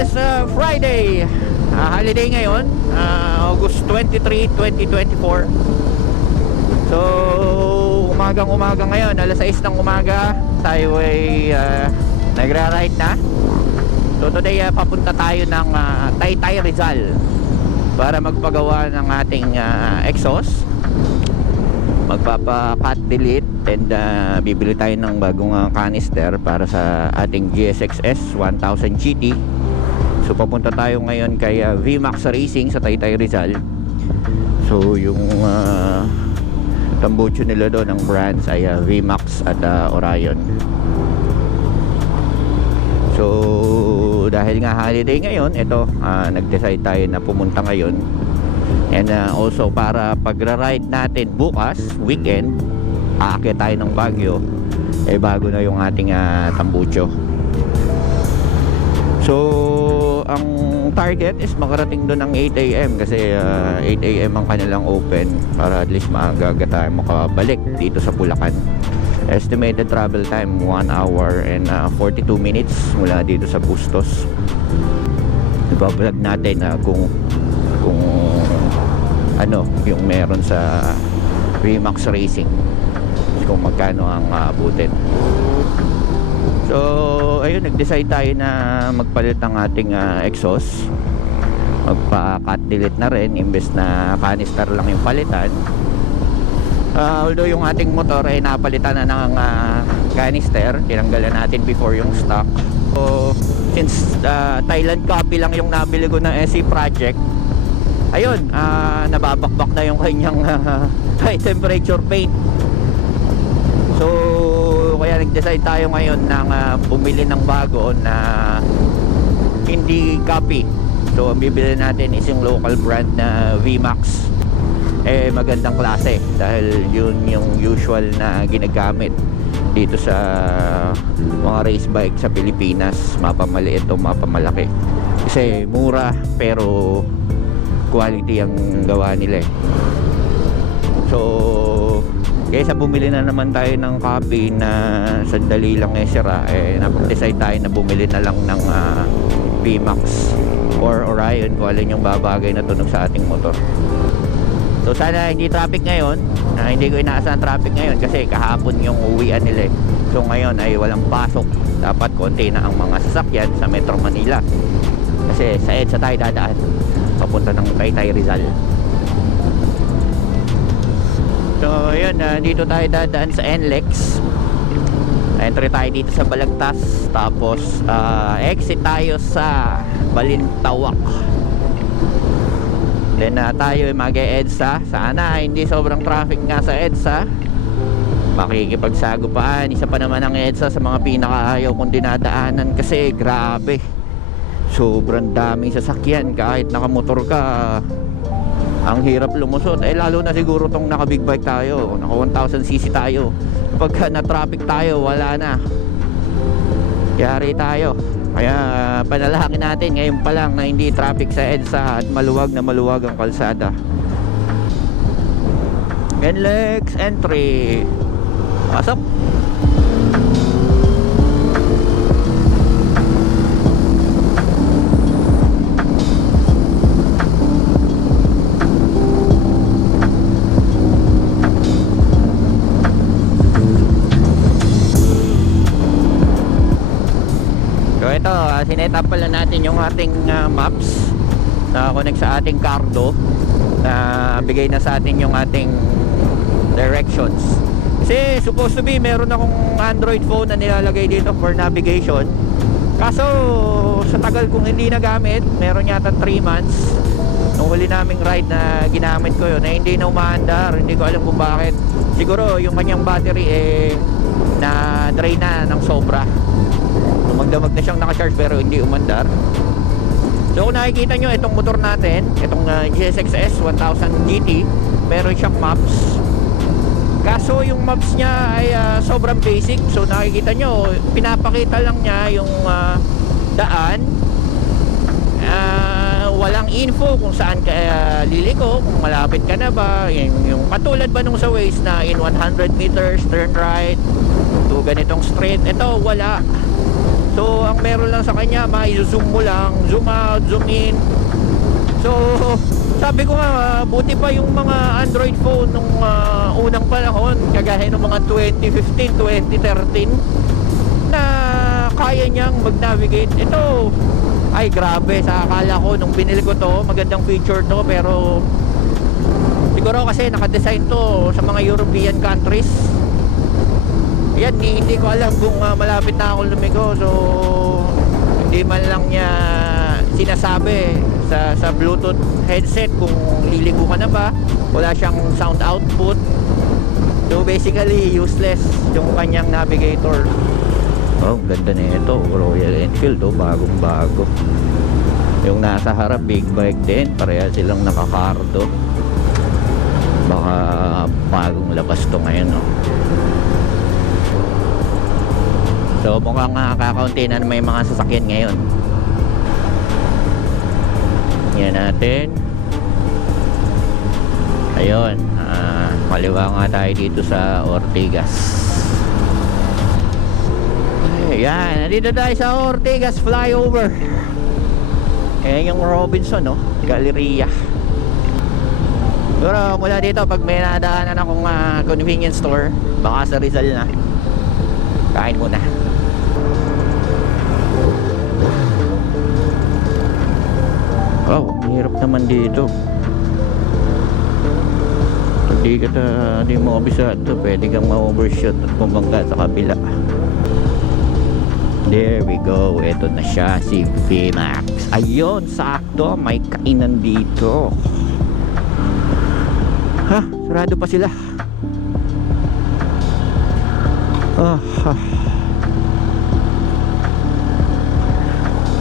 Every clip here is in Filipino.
is Friday, holiday ngayon, August 23, 2024. So umagang-umaga ngayon, alas 6 ng umaga, tayo ay nagra-ride na. So today papunta tayo ng Taytay Rizal para magpagawa ng ating exhaust. Magpapa-cut delete and bibili tayo ng bagong canister para sa ating GSX-S 1000 GT. So papunta tayo ngayon kay VMAX Racing sa Taytay Rizal. So yung tambucho nila doon ng brands ay VMAX at Orion. So dahil nga holiday ngayon, ito nag-decide tayo na pumunta ngayon. And also para pagra-ride natin bukas, weekend, aakyat tayo ng Baguio, bago na yung ating tambucho. So ang target is makarating doon ng 8 AM kasi 8 AM ang kanilang open para at least maaga tayo makabalik dito sa Bulacan. Estimated travel time 1 hour and 42 minutes mula dito sa Bustos. Ibablog natin kung ano yung meron sa VMAX Racing, kung magkano ang abutin. So ayun, nag-decide tayo na magpalit ng ating exhaust. Magpa-cut delete na rin imbes na canister lang yung palitan. Although yung ating motor ay napalitan na ng canister, tinanggalan natin before yung stock. So since Thailand copy lang yung nabili ko ng SC Project, ayun, nababakbak na yung kanyang high temperature paint. So kaya nag-decide tayo ngayon ng bumili ng bago na hindi copy. So ang bibili natin is yung local brand na VMAX. Magandang klase dahil yun yung usual na ginagamit dito sa mga race bike sa Pilipinas, mapamaliit o mapamalaki. Kasi mura pero quality ang gawa nila So kaysa bumili na naman tayo ng copy na sandali lang sira, napag-decide tayo na bumili na lang ng VMAX or Orion kung alin yung babagay na tunog sa ating motor. So sana hindi traffic ngayon. Hindi ko inaasahan traffic ngayon kasi kahapon yung uwian nila So ngayon ay walang pasok. Dapat konti na ang mga sasakyan sa Metro Manila kasi sa EDSA tayo dadaan papunta ng Taytay Rizal. So yun, dito tayo dadaan sa NLEX. Entry tayo dito sa Balagtas, tapos exit tayo sa Balintawak. Then tayo mag-EDSA. Sana hindi sobrang traffic nga sa EDSA. Makikipagsagupaan. Isa pa naman ang EDSA sa mga pinakaayaw kong dinadaanan kasi grabe, sobrang daming sasakyan. Kahit nakamotor ka, ang hirap lumusot. Lalo na siguro tong naka big bike tayo, naka 1000cc tayo. Pagka na traffic tayo, wala na, yari tayo. Kaya panalangin natin ngayon pa lang na hindi traffic sa EDSA at maluwag na maluwag ang kalsada. NLEX entry, pasok. Ito, sinet up pala natin yung ating maps na connect sa ating Cardo, na bigay na sa atin yung ating directions. Kasi supposed to be meron akong Android phone na nilalagay dito for navigation. Kaso sa tagal kong hindi nagamit, meron yata 3 months nung huli naming ride na ginamit ko yun, hindi na umaandar. Hindi ko alam kung bakit. Siguro yung kanyang battery na drain na ng sobra. Magdamag na siyang nakacharge pero hindi umandar. So kung nakikita nyo itong motor natin, itong GSX-S 1000 GT, meron siyang maps. Kaso yung maps niya ay sobrang basic. So nakikita nyo, pinapakita lang niya yung daan. Walang info kung saan ka liliko, kung malapit ka na ba, yung katulad ba nung sa Waze na in 100 meters turn right to ganitong street. Ito wala. So ang meron lang sa kanya, zoom mo lang, zoom out, zoom in. So sabi ko nga, buti pa yung mga Android phone nung unang panahon, kagaya ng mga 2015, 2013, na kaya niyang mag-navigate. Ito, ay grabe, sa akala ko nung binili ko to, magandang feature to, pero siguro kasi nakadesign to sa mga European countries. Yan, hindi ko alam kung malapit na ako lumiko, so hindi man lang niya sinasabi sa Bluetooth headset kung liligo ka na ba. Wala siyang sound output, so basically useless yung kanyang navigator. Oh, ganda na ito, Royal Enfield, oh, bagong bago. Yung nasa harap, big bike din, pareha silang nakakardo. Baka bagong labas to ngayon, oh. So mukhang kakaunti na may mga sasakyan ngayon. Yan natin. Ayun, kaliwa nga tayo dito sa Ortigas. Ayan, nandito tayo sa Ortigas flyover. Ayan yung Robinson, no? Galleria. Pero mula dito, pag may nadaanan akong convenience store, baka sa Rizal na, kain muna. Wow, hirap naman dito. Pag di mo kabisado, pwede kang ma-overshoot at bumangga sa kabila. There we go. Ito na siya, si VMAX. Ayun, sakto, may kainan dito. Ha, sarado pa sila.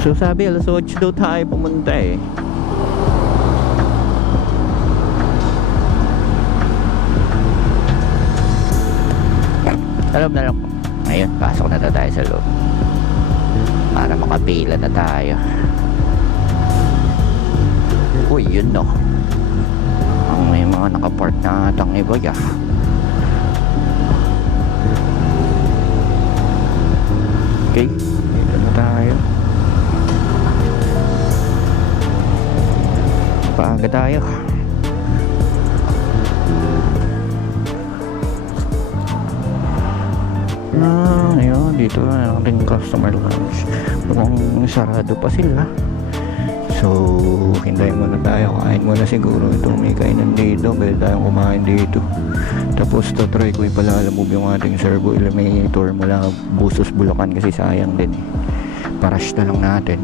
So sabi, alas 8 daw tayo pumunta eh. Sa loob na lang po. Ayun, pasok na tayo sa loob para makapila na tayo. Uy, yun no, ang may mga nakapark na atang iba ya. Okay, dito na tayo. Paaga tayo. Ayun, dito na ating customer lounge. Mukhang sarado pa sila, so hintayin muna tayo, kain muna siguro. Ito may kainan dito, pwede tayong kumain dito. Tapos try ko ipalalamove yung ating servo eliminator mula Busos, Bulacan, kasi sayang din eh. Parash na lang natin.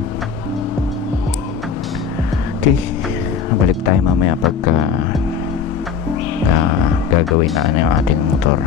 Okay, balik tayo mamaya pagka gagawin na yung ating motor.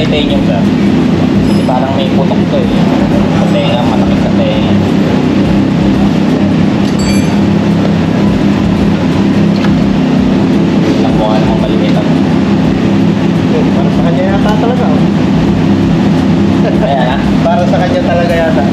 titanium sir. Kasi parang may putok to eh. Sa tenga, matakit sa tenga. Lang mo nga namang maliit ang... Para sa kanya yata talaga. Oh. Kaya na. Para sa kanya talaga yata.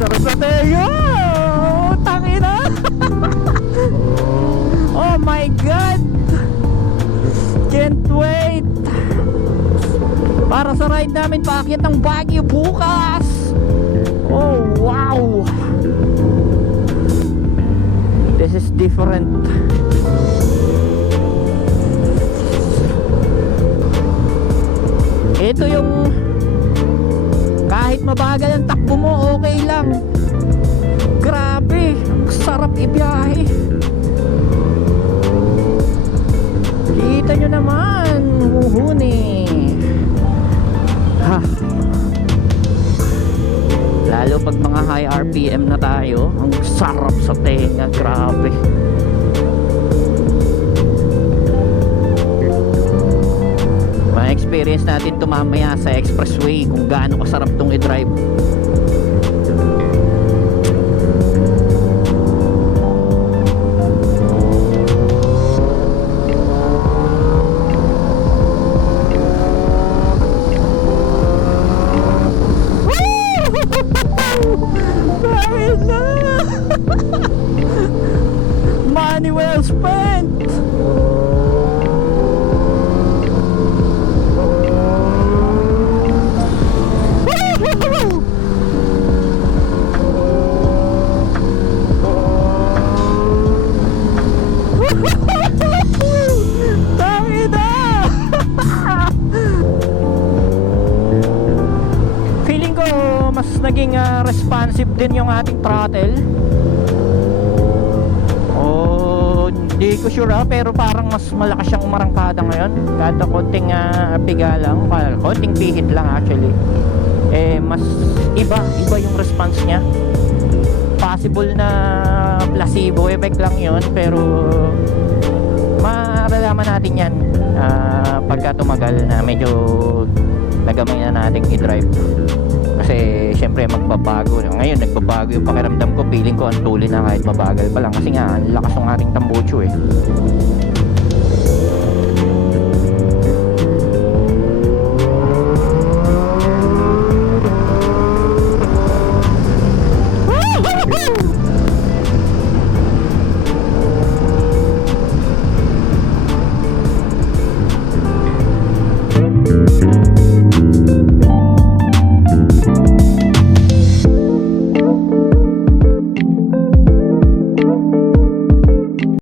Sarap sa tayo! Tangina! Oh my God! Can't wait! Para sa ride namin paakyat ng Baguio bukas! Oh wow! This is different. Ito yung kahit mabagal ang takbo mo, okay lang. Grabe, ang sarap ibiyahe. Kita nyo naman, huhuni. Ha. Lalo pag mga high RPM na tayo, ang sarap sa tenga, grabe. Ma-experience natin ito mamaya sa expressway kung gaano kasarap tong i-drive. Dahil na money well spent. Dami na. Feeling ko mas naging responsive din yung ating throttle. Oh, hindi ko sure pero parang mas malakas siyang umarangkada ngayon. Kada konting piga lang, konting pihit lang actually. Mas iba yung response niya. Possible na placebo effect lang yun, pero malalaman natin yan pagka tumagal na medyo nagamay na nating i-drive. Kasi syempre magbabago. Ngayon nagbabago yung pakiramdam ko. Feeling ko ang tuloy na kahit mabagal pa lang. Kasi nga ang lakas ng ating tambucho eh.